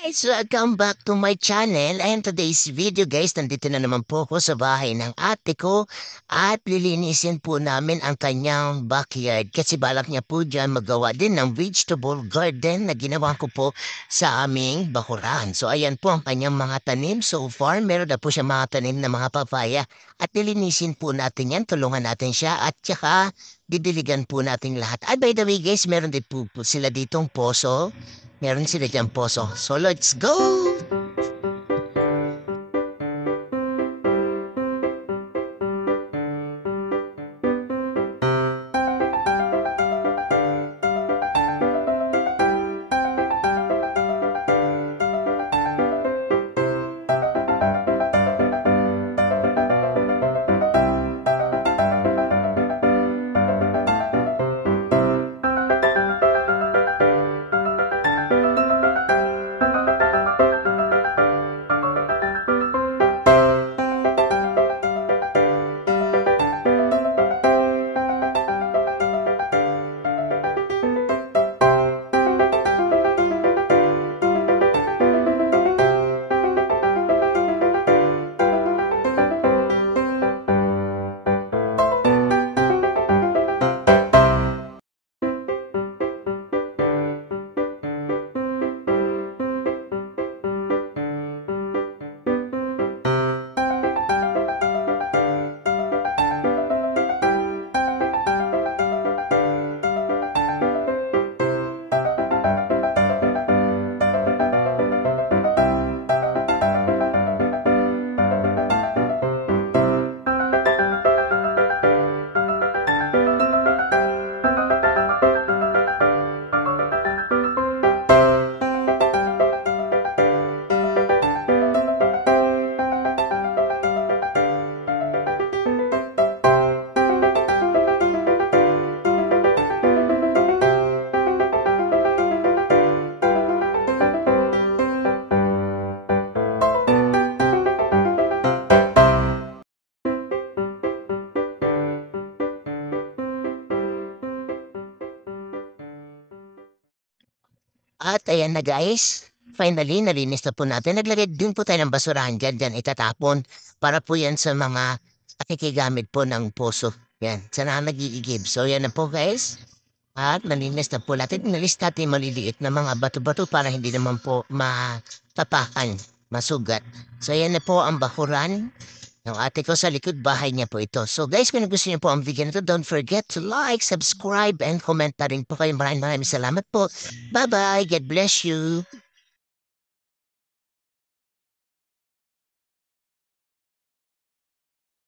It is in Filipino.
Guys, welcome back to my channel and today's video guys, nandito na naman po ako sa bahay ng ate ko at lilinisin po namin ang kanyang backyard kasi balak niya po dyan magawa din ng vegetable garden na ginawa ko po sa aming bakuran. So ayan po ang kanyang mga tanim. So far, meron na po siya mga tanim na mga papaya at lilinisin po natin yan, tulungan natin siya at saka didiligan po natin lahat. At by the way guys, meron din po sila ditong poso. Meron sila diyang poso. So let's go! At ayan na guys, finally nalinis na po natin. Naglagay din po tayo ng basurahan dyan itatapon para po yan sa mga nakikigamit po ng puso. Yan, sana nag-iigib. So yan na po guys. At nalinis na po natin. Inalis natin maliliit na mga bato-bato para hindi naman po matapakan, masugat. So yan na po ang bakuran ng ate ko sa likod bahay niya po ito. So guys, kung gusto niyo po ang video na ito, don't forget to like, subscribe, and comment na rin po kayo. Maraming salamat po. Bye-bye. God bless you.